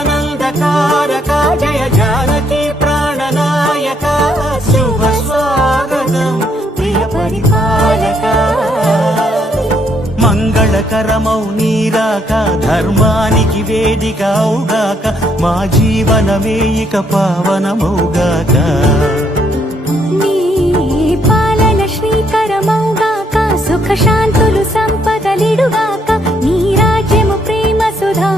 జగదానందకారక జయ జానకి ప్రాణనాయక శుభ స్వాగతం ప్రియ పరిపాలక మంగళకరమౌ నీరాక ధర్మానికి వేదిక అవుగాక మా జీవనమే ఇక పావనమౌగాక నీ పాలన శ్రీకరమౌగాక సుఖ శాంతులు సంపదలిడుగాక నీ రాజ్యము ప్రేమ సుధా